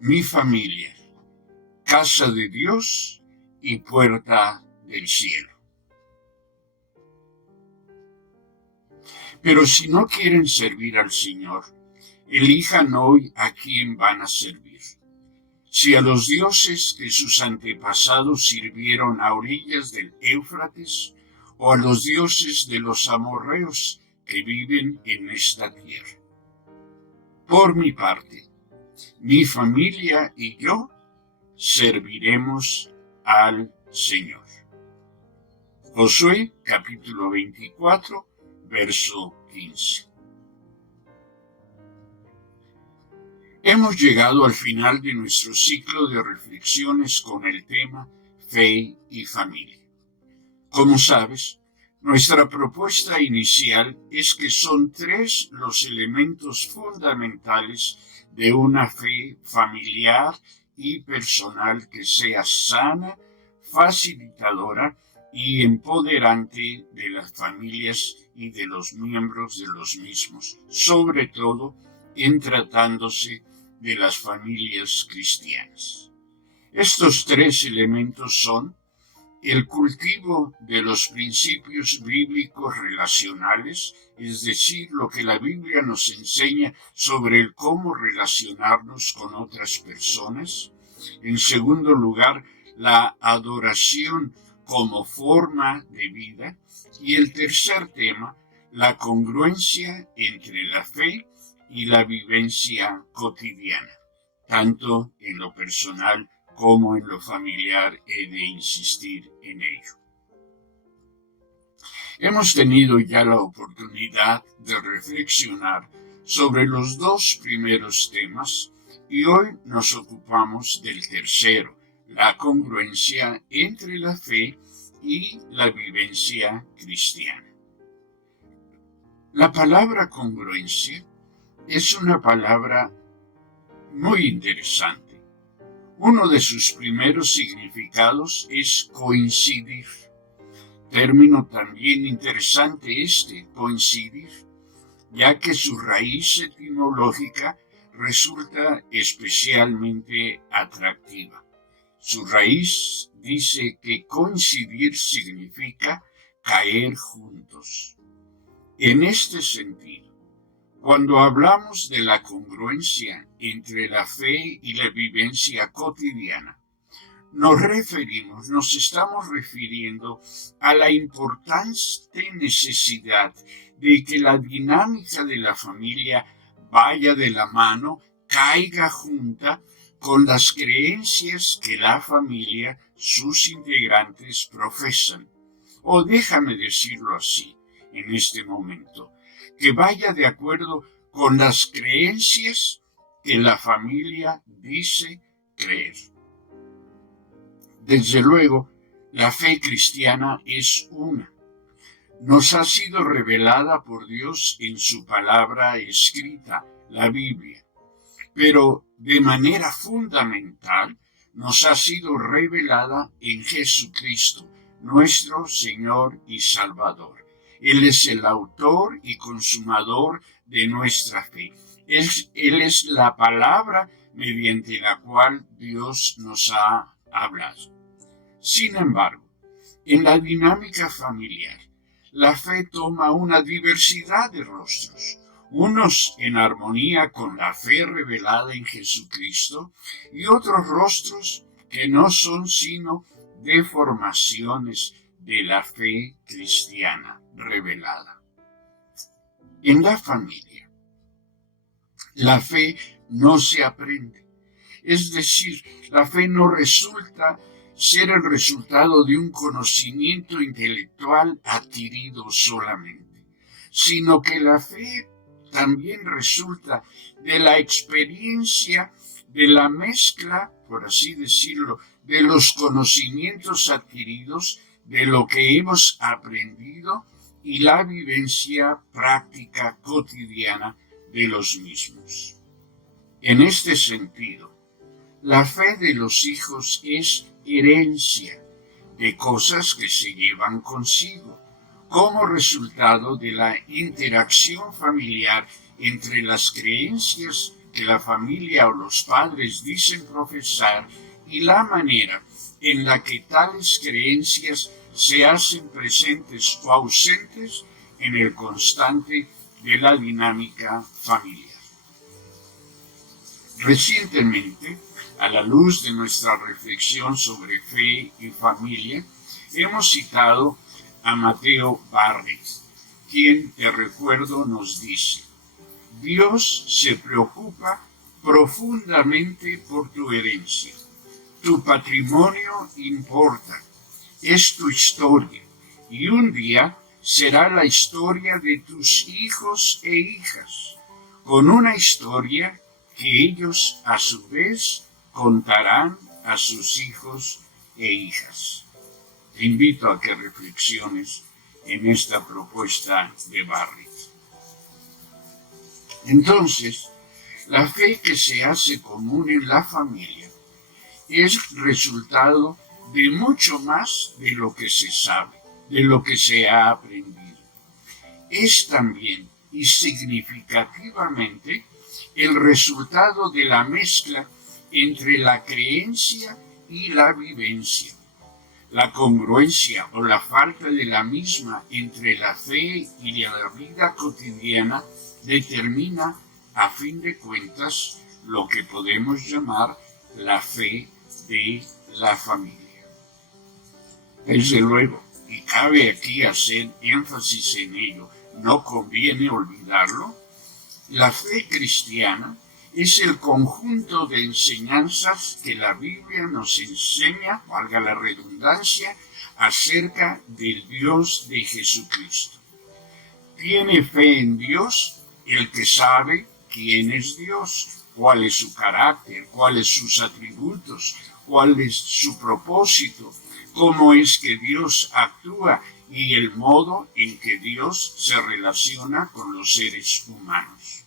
mi familia, casa de Dios y puerta del cielo. Pero si no quieren servir al Señor, elijan hoy a quién van a servir. Si a los dioses que sus antepasados sirvieron a orillas del Éufrates, o a los dioses de los amorreos que viven en esta tierra. Por mi parte, mi familia y yo serviremos al Señor. Josué capítulo 24, verso 15. Hemos llegado al final de nuestro ciclo de reflexiones con el tema Fe y Familia. Como sabes, nuestra propuesta inicial es que son 3 los elementos fundamentales de una fe familiar y personal que sea sana, facilitadora y empoderante de las familias y de los miembros de los mismos, sobre todo en tratándose de las familias cristianas. Estos 3 elementos son el cultivo de los principios bíblicos relacionales, es decir, lo que la Biblia nos enseña sobre el cómo relacionarnos con otras personas. En segundo lugar, la adoración como forma de vida. Y el tercer tema, la congruencia entre la fe y la vivencia cotidiana, tanto en lo personal como en lo familiar, he de insistir en ello. Hemos tenido ya la oportunidad de reflexionar sobre los 2 primeros temas y hoy nos ocupamos del tercero, la congruencia entre la fe y la vivencia cristiana. La palabra congruencia es una palabra muy interesante. Uno de sus primeros significados es coincidir. Término también interesante coincidir, ya que su raíz etimológica resulta especialmente atractiva. Su raíz dice que coincidir significa caer juntos. En este sentido, cuando hablamos de la congruencia entre la fe y la vivencia cotidiana, nos estamos refiriendo a la importante necesidad de que la dinámica de la familia vaya de la mano, caiga junta con las creencias que la familia, sus integrantes profesan. O déjame decirlo así, en este momento, que vaya de acuerdo con las creencias que la familia dice creer. Desde luego, la fe cristiana es una. Nos ha sido revelada por Dios en su palabra escrita, la Biblia, pero de manera fundamental nos ha sido revelada en Jesucristo, nuestro Señor y Salvador. Él es el autor y consumador de nuestra fe. Él es la palabra mediante la cual Dios nos ha hablado. Sin embargo, en la dinámica familiar, la fe toma una diversidad de rostros, unos en armonía con la fe revelada en Jesucristo y otros rostros que no son sino deformaciones de la fe cristiana revelada. En la familia, la fe no se aprende, es decir, la fe no resulta ser el resultado de un conocimiento intelectual adquirido solamente, sino que la fe también resulta de la experiencia, de la mezcla, por así decirlo, de los conocimientos adquiridos, de lo que hemos aprendido y la vivencia práctica cotidiana de los mismos. En este sentido, la fe de los hijos es herencia de cosas que se llevan consigo, como resultado de la interacción familiar entre las creencias que la familia o los padres dicen profesar y la manera en la que tales creencias se hacen presentes o ausentes en el constante de la dinámica familiar. Recientemente, a la luz de nuestra reflexión sobre fe y familia, hemos citado a Mateo Barrett, quien, te recuerdo, nos dice: Dios se preocupa profundamente por tu herencia. Tu patrimonio importa, es tu historia, y un día será la historia de tus hijos e hijas, con una historia que ellos a su vez contarán a sus hijos e hijas. Te invito a que reflexiones en esta propuesta de Barrett. Entonces, la fe que se hace común en la familia es resultado de mucho más de lo que se sabe, de lo que se ha aprendido. Es también y significativamente el resultado de la mezcla entre la creencia y la vivencia. La congruencia o la falta de la misma entre la fe y la vida cotidiana determina, a fin de cuentas, lo que podemos llamar la fe de la familia. Desde luego, y cabe aquí hacer énfasis en ello, no conviene olvidarlo, la fe cristiana es el conjunto de enseñanzas que la Biblia nos enseña, valga la redundancia, acerca del Dios de Jesucristo. Tiene fe en Dios el que sabe quién es Dios, cuál es su carácter, cuáles sus atributos, cuál es su propósito, cómo es que Dios actúa y el modo en que Dios se relaciona con los seres humanos.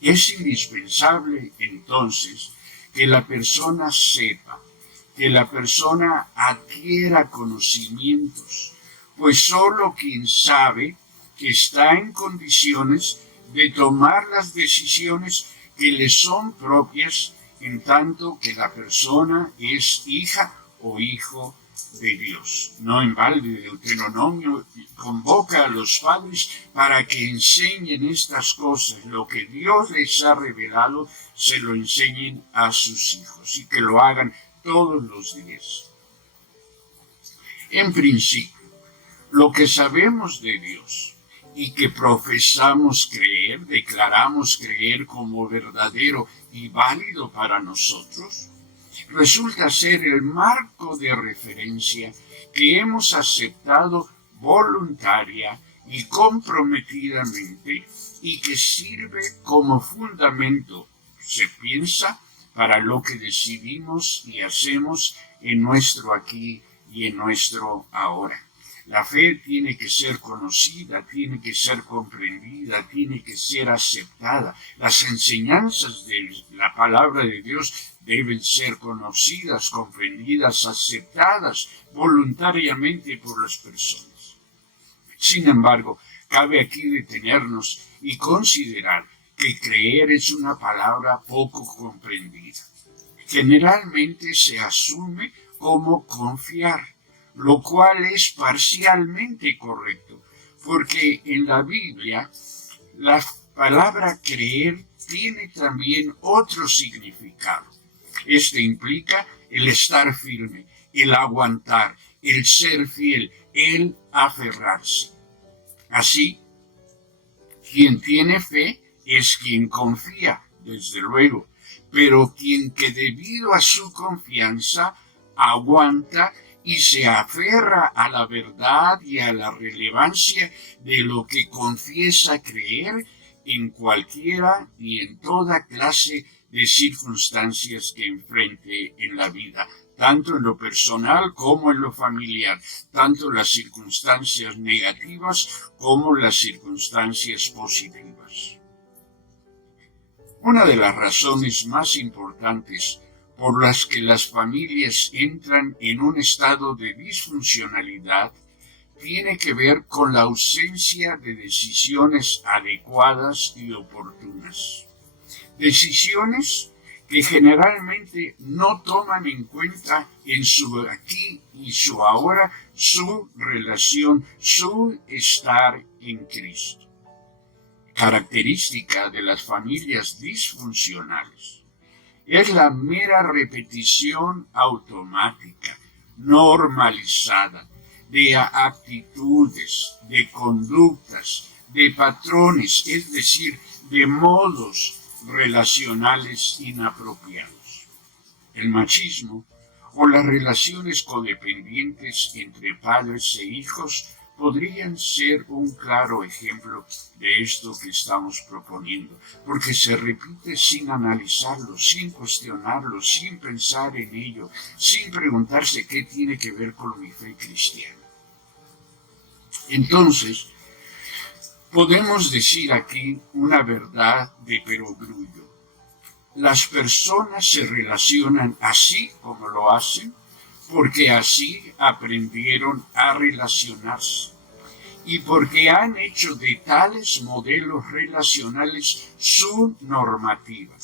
Es indispensable, entonces, que la persona sepa, que la persona adquiera conocimientos, pues solo quien sabe que está en condiciones de tomar las decisiones que le son propias, en tanto que la persona es hija o hijo de Dios. No en balde Deuteronomio convoca a los padres para que enseñen estas cosas. Lo que Dios les ha revelado, se lo enseñen a sus hijos y que lo hagan todos los días. En principio, lo que sabemos de Dios y que profesamos creer, declaramos creer como verdadero y válido para nosotros, resulta ser el marco de referencia que hemos aceptado voluntaria y comprometidamente y que sirve como fundamento, se piensa, para lo que decidimos y hacemos en nuestro aquí y en nuestro ahora. La fe tiene que ser conocida, tiene que ser comprendida, tiene que ser aceptada. Las enseñanzas de la palabra de Dios deben ser conocidas, comprendidas, aceptadas voluntariamente por las personas. Sin embargo, cabe aquí detenernos y considerar que creer es una palabra poco comprendida. Generalmente se asume como confiar, lo cual es parcialmente correcto, porque en la Biblia la palabra creer tiene también otro significado. Este implica el estar firme, el aguantar, el ser fiel, el aferrarse. Así, quien tiene fe es quien confía, desde luego, pero quien que debido a su confianza aguanta y se aferra a la verdad y a la relevancia de lo que confiesa creer en cualquiera y en toda clase de circunstancias que enfrente en la vida, tanto en lo personal como en lo familiar, tanto las circunstancias negativas como las circunstancias positivas. Una de las razones más importantes por las que las familias entran en un estado de disfuncionalidad tiene que ver con la ausencia de decisiones adecuadas y oportunas. decisiones que generalmente no toman en cuenta en su aquí y su ahora su relación, su estar en Cristo. Característica de las familias disfuncionales es la mera repetición automática, normalizada, de actitudes, de conductas, de patrones, es decir, de modos relacionales inapropiados. El machismo o las relaciones codependientes entre padres e hijos podrían ser un claro ejemplo de esto que estamos proponiendo, porque se repite sin analizarlo, sin cuestionarlo, sin pensar en ello, sin preguntarse qué tiene que ver con mi fe cristiana. Entonces, podemos decir aquí una verdad de perogrullo. Las personas se relacionan así como lo hacen porque así aprendieron a relacionarse y porque han hecho de tales modelos relacionales su normativa.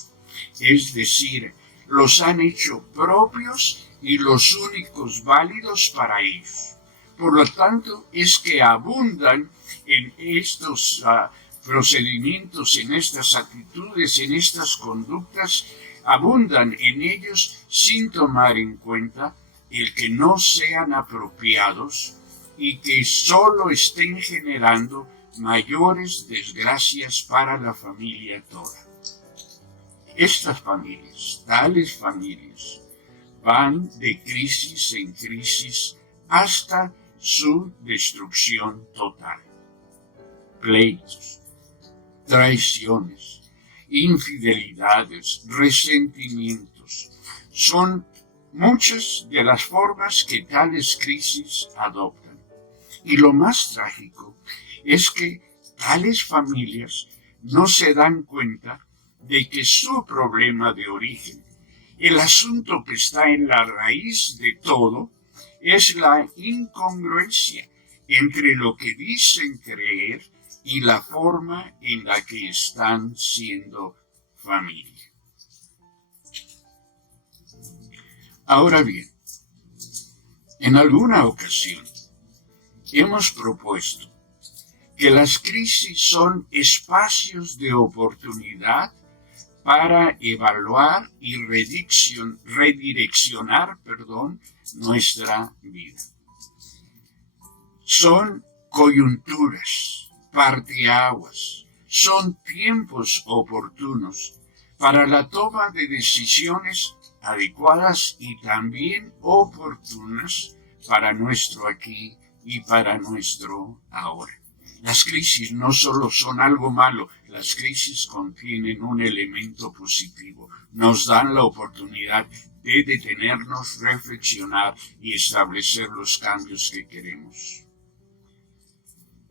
Es decir, los han hecho propios y los únicos válidos para ellos. Por lo tanto, es que abundan en estos procedimientos, en estas actitudes, en estas conductas, abundan en ellos sin tomar en cuenta el que no sean apropiados y que solo estén generando mayores desgracias para la familia toda. Estas familias, tales familias, van de crisis en crisis hasta su destrucción total. Pleitos, traiciones, infidelidades, resentimientos, son muchas de las formas que tales crisis adoptan. Y lo más trágico es que tales familias no se dan cuenta de que su problema de origen, el asunto que está en la raíz de todo, es la incongruencia entre lo que dicen creer y la forma en la que están siendo familia. Ahora bien, en alguna ocasión hemos propuesto que las crisis son espacios de oportunidad para evaluar y redireccionar nuestra vida. Son coyunturas, parteaguas, son tiempos oportunos para la toma de decisiones adecuadas y también oportunas para nuestro aquí y para nuestro ahora. Las crisis no solo son algo malo, las crisis contienen un elemento positivo. Nos dan la oportunidad de detenernos, reflexionar y establecer los cambios que queremos.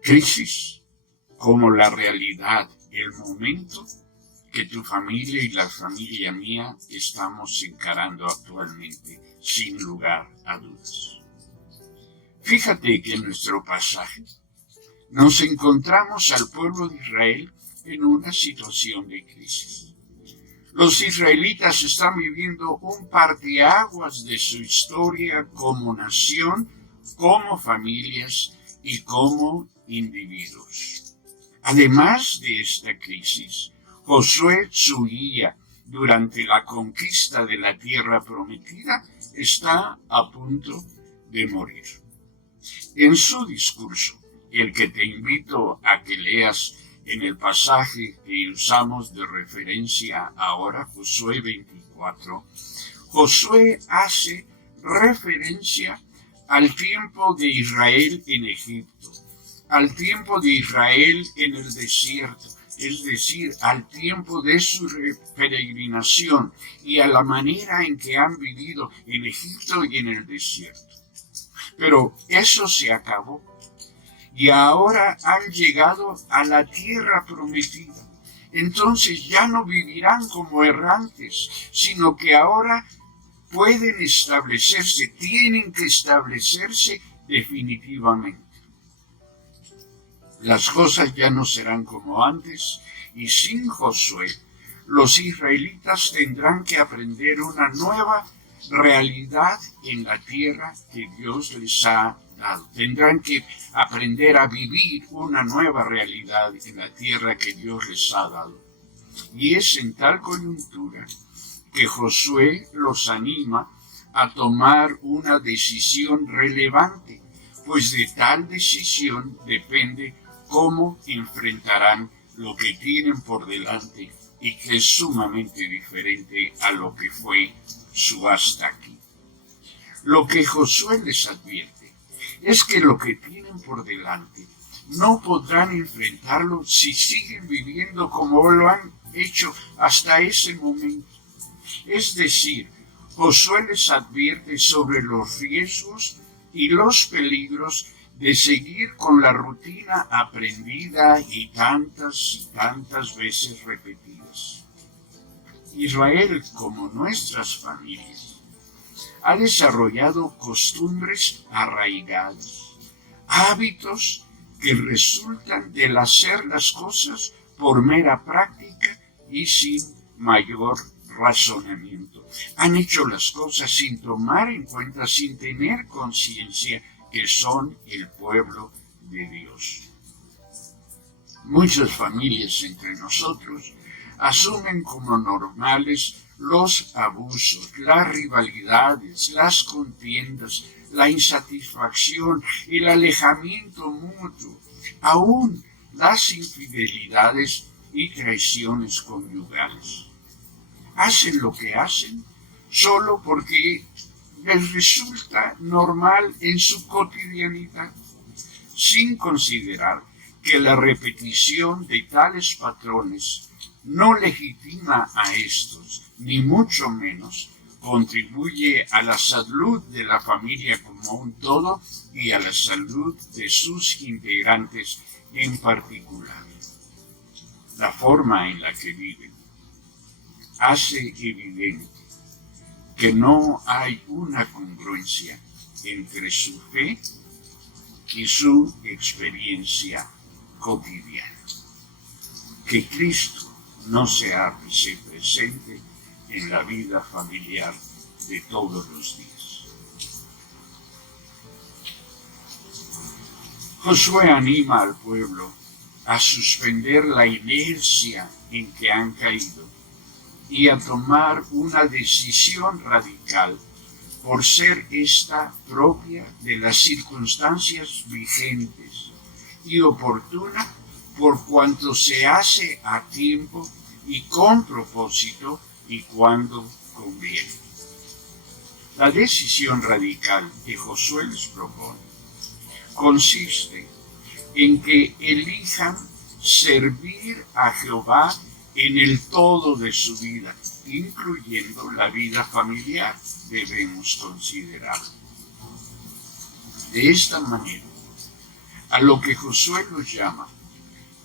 Crisis como la realidad, el momento que tu familia y la familia mía estamos encarando actualmente, sin lugar a dudas. Fíjate que en nuestro pasaje nos encontramos al pueblo de Israel en una situación de crisis. Los israelitas están viviendo un parteaguas de su historia como nación, como familias y como individuos. Además de esta crisis, Josué, su guía durante la conquista de la tierra prometida, está a punto de morir. En su discurso, el que te invito a que leas en el pasaje que usamos de referencia ahora, Josué 24, Josué hace referencia al tiempo de Israel en Egipto, al tiempo de Israel en el desierto, es decir, al tiempo de su peregrinación y a la manera en que han vivido en Egipto y en el desierto. Pero eso se acabó. Y ahora han llegado a la tierra prometida. Entonces ya no vivirán como errantes, sino que ahora pueden establecerse, tienen que establecerse definitivamente. Las cosas ya no serán como antes, y sin Josué, los israelitas tendrán que aprender una nueva realidad en la tierra que Dios les ha dado. Tendrán que aprender a vivir una nueva realidad en la tierra que Dios les ha dado. Y es en tal coyuntura que Josué los anima a tomar una decisión relevante, pues de tal decisión depende cómo enfrentarán lo que tienen por delante y que es sumamente diferente a lo que fue su hasta aquí. Lo que Josué les advierte es que lo que tienen por delante no podrán enfrentarlo si siguen viviendo como lo han hecho hasta ese momento. Es decir, Josué les advierte sobre los riesgos y los peligros de seguir con la rutina aprendida y tantas veces repetidas. Israel, como nuestras familias, ha desarrollado costumbres arraigadas, hábitos que resultan del hacer las cosas por mera práctica y sin mayor razonamiento. Han hecho las cosas sin tomar en cuenta, sin tener conciencia que son el pueblo de Dios. Muchas familias entre nosotros asumen como normales los abusos, las rivalidades, las contiendas, la insatisfacción, el alejamiento mutuo, aún las infidelidades y traiciones conyugales. Hacen lo que hacen solo porque les resulta normal en su cotidianidad, sin considerar que la repetición de tales patrones no legitima a estos, ni mucho menos contribuye a la salud de la familia como un todo y a la salud de sus integrantes en particular. La forma en la que viven hace evidente que no hay una congruencia entre su fe y su experiencia cotidiana. Que Cristo no se hace presente en la vida familiar de todos los días. Josué anima al pueblo a suspender la inercia en que han caído y a tomar una decisión radical por ser esta propia de las circunstancias vigentes y oportuna por cuanto se hace a tiempo y con propósito y cuando conviene. La decisión radical que Josué les propone consiste en que elijan servir a Jehová en el todo de su vida, incluyendo la vida familiar, debemos considerar. De esta manera, a lo que Josué los llama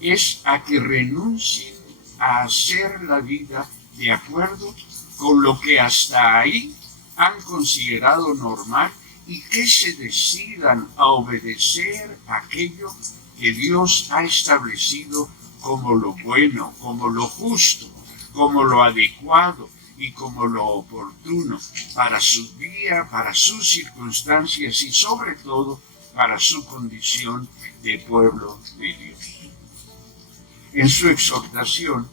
es a que renuncien a hacer la vida de acuerdo con lo que hasta ahí han considerado normal y que se decidan a obedecer aquello que Dios ha establecido como lo bueno, como lo justo, como lo adecuado y como lo oportuno para su día, para sus circunstancias y sobre todo para su condición de pueblo de Dios. En su exhortación,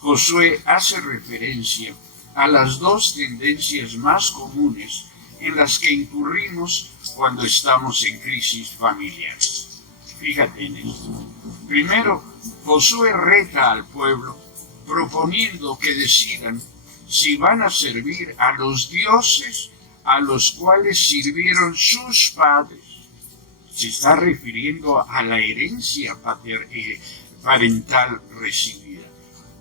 Josué hace referencia a las dos tendencias más comunes en las que incurrimos cuando estamos en crisis familiares. Fíjate en esto. Primero, Josué reta al pueblo proponiendo que decidan si van a servir a los dioses a los cuales sirvieron sus padres. Se está refiriendo a la herencia parental recibida.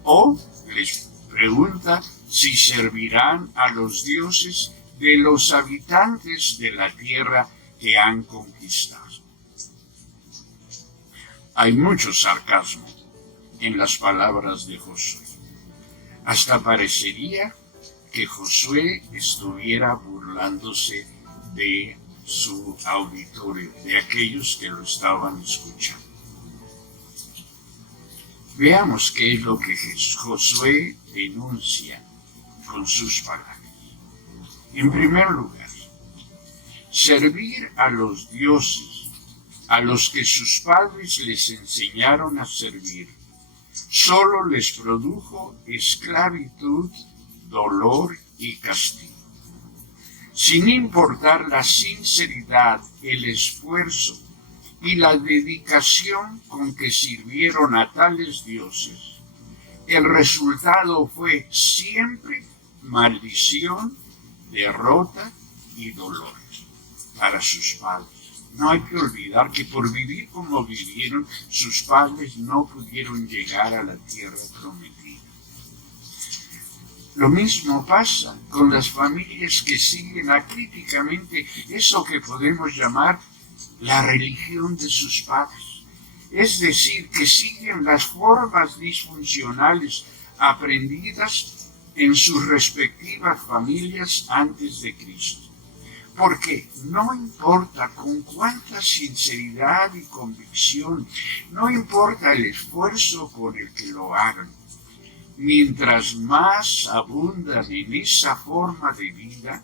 O les pregunta si servirán a los dioses de los habitantes de la tierra que han conquistado. Hay mucho sarcasmo en las palabras de Josué. Hasta parecería que Josué estuviera burlándose de su auditorio, de aquellos que lo estaban escuchando. Veamos qué es lo que Josué denuncia con sus palabras. En primer lugar, servir a los dioses a los que sus padres les enseñaron a servir solo les produjo esclavitud, dolor y castigo. Sin importar la sinceridad, el esfuerzo y la dedicación con que sirvieron a tales dioses, el resultado fue siempre maldición, derrota y dolor para sus padres. No hay que olvidar que por vivir como vivieron, sus padres no pudieron llegar a la tierra prometida. Lo mismo pasa con las familias que siguen acríticamente eso que podemos llamar la religión de sus padres. Es decir, que siguen las formas disfuncionales aprendidas en sus respectivas familias antes de Cristo. Porque no importa con cuánta sinceridad y convicción, no importa el esfuerzo con el que lo hagan, mientras más abundan en esa forma de vida,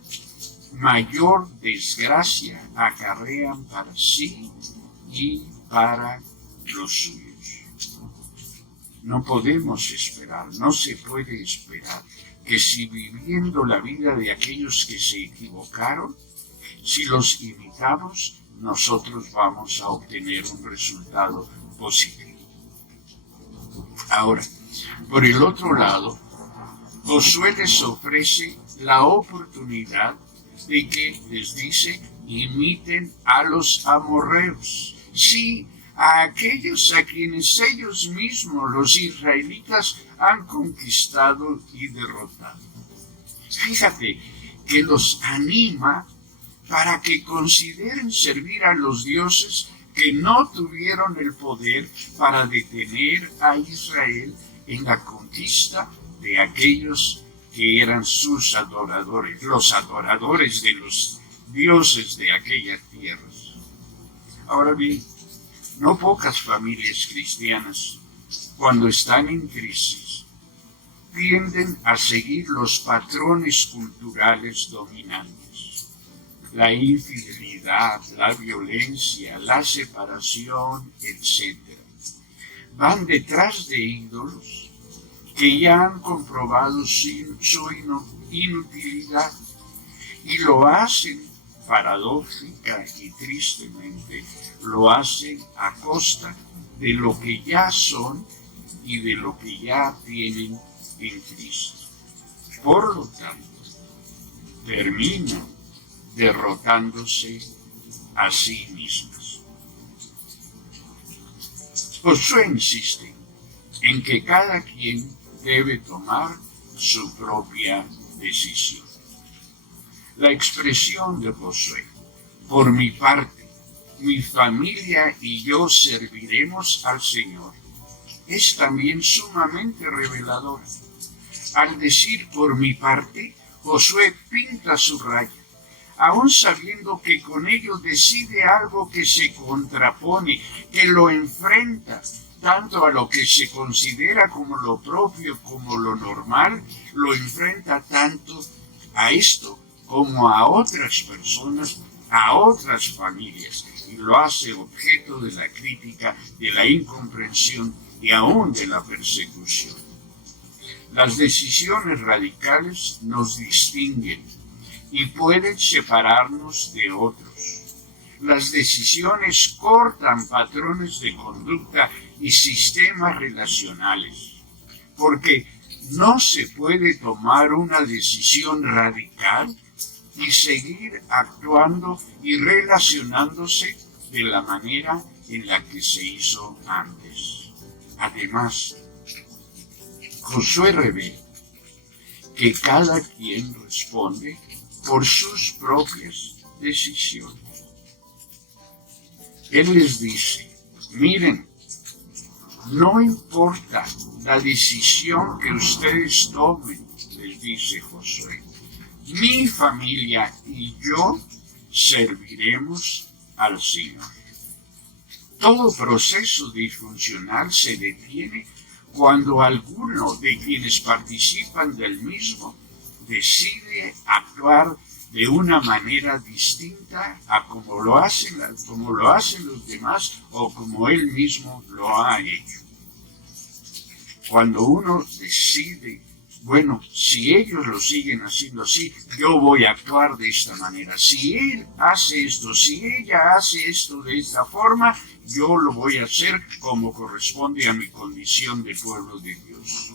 mayor desgracia acarrean para sí y para los suyos. No podemos esperar, no se puede esperar que si viviendo la vida de aquellos que se equivocaron, si los imitamos, nosotros vamos a obtener un resultado positivo. Ahora, por el otro lado, Josué les ofrece la oportunidad de que, les dice, imiten a los amorreos. Sí, a aquellos a quienes ellos mismos, los israelitas, han conquistado y derrotado. Fíjate que los anima para que consideren servir a los dioses que no tuvieron el poder para detener a Israel en la conquista de aquellos que eran sus adoradores, los adoradores de los dioses de aquellas tierras. Ahora bien, no pocas familias cristianas, cuando están en crisis, tienden a seguir los patrones culturales dominantes. La infidelidad, la violencia, la separación, etc. Van detrás de ídolos que ya han comprobado su inutilidad y lo hacen, paradójica y tristemente, lo hacen a costa de lo que ya son y de lo que ya tienen en Cristo. Por lo tanto, terminan derrotándose a sí mismas. Josué insiste en que cada quien debe tomar su propia decisión. La expresión de Josué, por mi parte, mi familia y yo serviremos al Señor, es también sumamente reveladora. Al decir por mi parte, Josué pinta su raya, aun sabiendo que con ello decide algo que se contrapone, que lo enfrenta tanto a lo que se considera como lo propio, como lo normal, lo enfrenta tanto a esto como a otras personas, a otras familias, y lo hace objeto de la crítica, de la incomprensión y aún de la persecución. Las decisiones radicales nos distinguen y pueden separarnos de otros. Las decisiones cortan patrones de conducta y sistemas relacionales, porque no se puede tomar una decisión radical y seguir actuando y relacionándose de la manera en la que se hizo antes. Además, Josué revela que cada quien responde por sus propias decisiones. Él les dice, miren, no importa la decisión que ustedes tomen, les dice Josué, mi familia y yo serviremos al Señor. Todo proceso disfuncional se detiene cuando alguno de quienes participan del mismo decide actuar de una manera distinta a como lo hacen los demás o como él mismo lo ha hecho. Cuando uno decide, bueno, si ellos lo siguen haciendo así, yo voy a actuar de esta manera. Si él hace esto, si ella hace esto de esta forma, yo lo voy a hacer como corresponde a mi condición de pueblo de Dios.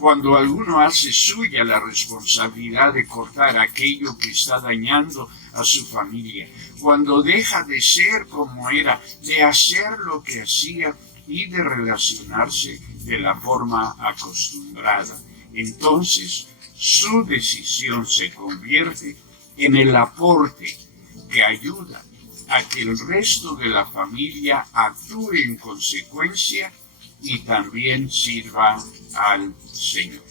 Cuando alguno hace suya la responsabilidad de cortar aquello que está dañando a su familia, cuando deja de ser como era, de hacer lo que hacía y de relacionarse de la forma acostumbrada, entonces su decisión se convierte en el aporte que ayuda a que el resto de la familia actúe en consecuencia y también sirva al Señor.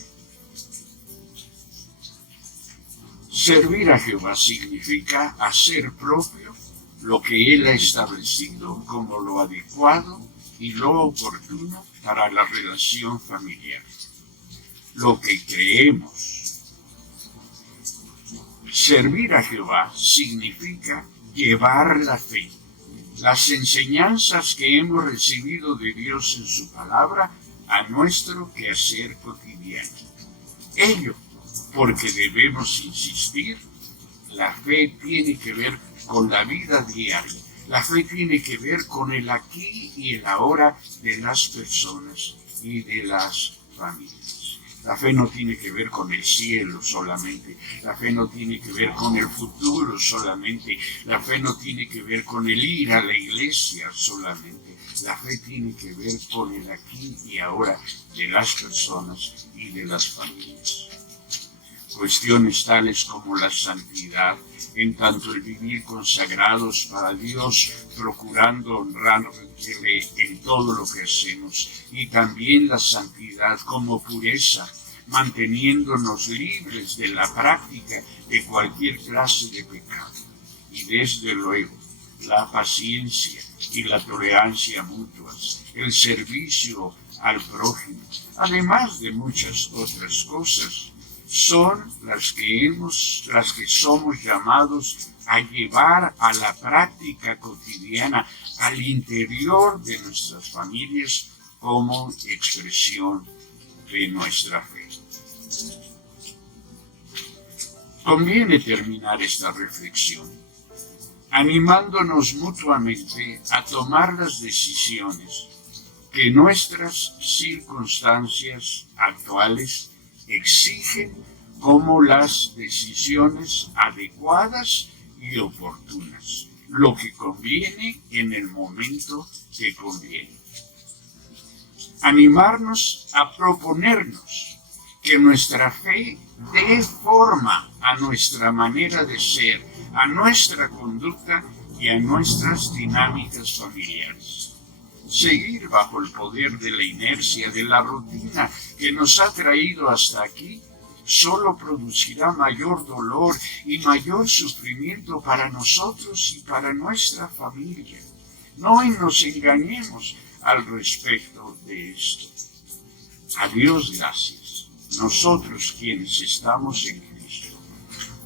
Servir a Jehová significa hacer propio lo que Él ha establecido como lo adecuado y lo oportuno para la relación familiar. Lo que creemos. Servir a Jehová significa llevar la fe, las enseñanzas que hemos recibido de Dios en su palabra a nuestro quehacer cotidiano. Ello, porque debemos insistir, la fe tiene que ver con la vida diaria. La fe tiene que ver con el aquí y el ahora de las personas y de las familias. La fe no tiene que ver con el cielo solamente. La fe no tiene que ver con el futuro solamente. La fe no tiene que ver con el ir a la iglesia solamente. La fe tiene que ver con el aquí y ahora de las personas y de las familias. Cuestiones tales como la santidad, en tanto el vivir consagrados para Dios, procurando honrarle en todo lo que hacemos, y también la santidad como pureza, manteniéndonos libres de la práctica de cualquier clase de pecado. Y desde luego, la paciencia y la tolerancia mutuas, el servicio al prójimo, además de muchas otras cosas, son las que somos llamados a llevar a la práctica cotidiana, al interior de nuestras familias, como expresión de nuestra fe. Conviene terminar esta reflexión animándonos mutuamente a tomar las decisiones que nuestras circunstancias actuales exigen como las decisiones adecuadas y oportunas, lo que conviene en el momento que conviene. Animarnos a proponernos que nuestra fe dé forma a nuestra manera de ser, a nuestra conducta y a nuestras dinámicas familiares. Seguir bajo el poder de la inercia, de la rutina que nos ha traído hasta aquí, solo producirá mayor dolor y mayor sufrimiento para nosotros y para nuestra familia. No nos engañemos al respecto de esto. A Dios gracias. Nosotros quienes estamos en Cristo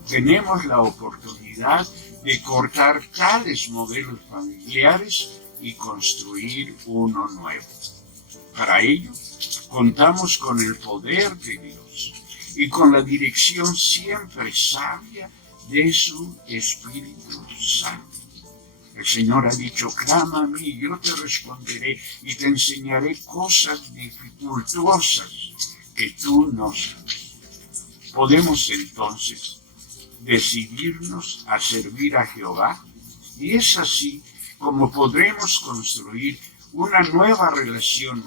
tenemos la oportunidad de cortar tales modelos familiares y construir uno nuevo. Para ello, contamos con el poder de Dios y con la dirección siempre sabia de su Espíritu Santo. El Señor ha dicho, clama a mí, yo te responderé y te enseñaré cosas dificultosas que tú no sabes. Podemos entonces decidirnos a servir a Jehová y es así como podremos construir una nueva relación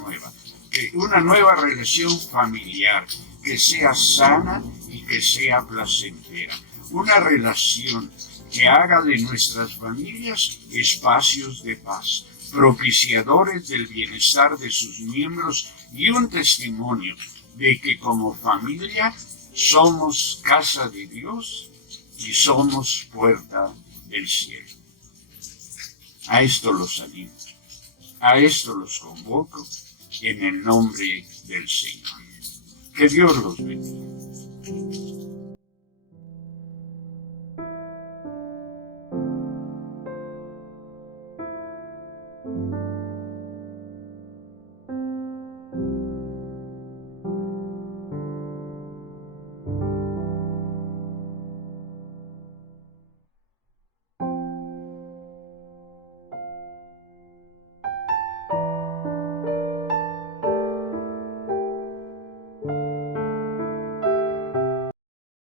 familiar que sea sana y que sea placentera, una relación que haga de nuestras familias espacios de paz, propiciadores del bienestar de sus miembros y un testimonio de que como familia somos casa de Dios y somos puerta del cielo. A esto los animo, a esto los convoco en el nombre del Señor. Que Dios los bendiga.